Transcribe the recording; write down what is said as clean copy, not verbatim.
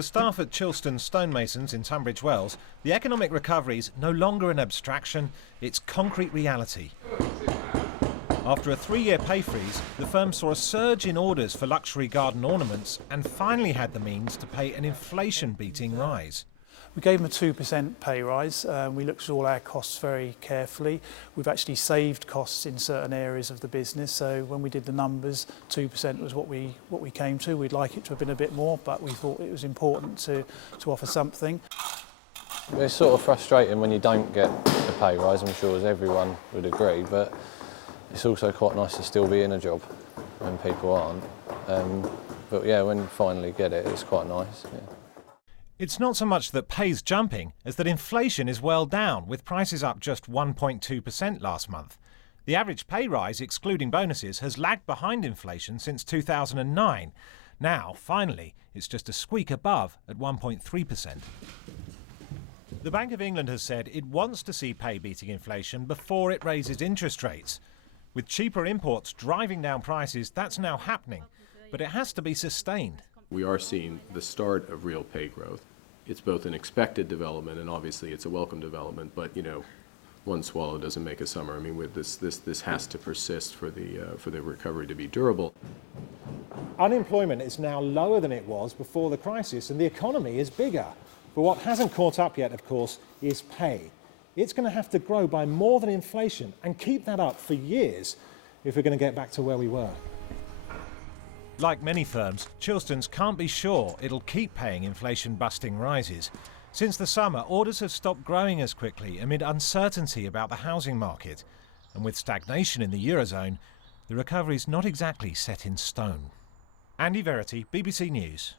For staff at Chilstone stonemasons in Tunbridge Wells, the economic recovery's no longer an abstraction, it's concrete reality. After a 3-year pay freeze, the firm saw a surge in orders for luxury garden ornaments and finally had the means to pay an inflation-beating rise. We gave them a 2% pay rise. We looked at all our costs very carefully. We've actually saved costs in certain areas of the business. So when we did the numbers, 2% was what we came to. We'd like it to have been a bit more, but we thought it was important to offer something. It's sort of frustrating when you don't get a pay rise, I'm sure as everyone would agree, but it's also quite nice to still be in a job when people aren't. But yeah, when you finally get it, it's quite nice. Yeah. It's not so much that pay's jumping as that inflation is well down, with prices up just 1.2% last month. The average pay rise, excluding bonuses, has lagged behind inflation since 2009. Now, finally, it's just a squeak above at 1.3%. The Bank of England has said it wants to see pay beating inflation before it raises interest rates. With cheaper imports driving down prices, that's now happening, but it has to be sustained. We are seeing the start of real pay growth. It's both an expected development and obviously it's a welcome development, but you know, one swallow doesn't make a summer. I mean, with this has to persist for the recovery to be durable. Unemployment is now lower than it was before the crisis and the economy is bigger. But what hasn't caught up yet, of course, is pay. It's going to have to grow by more than inflation and keep that up for years if we're going to get back to where we were. Like many firms, Chilstone's can't be sure it'll keep paying inflation-busting rises. Since the summer, orders have stopped growing as quickly amid uncertainty about the housing market. And with stagnation in the Eurozone, the recovery's not exactly set in stone. Andy Verity, BBC News.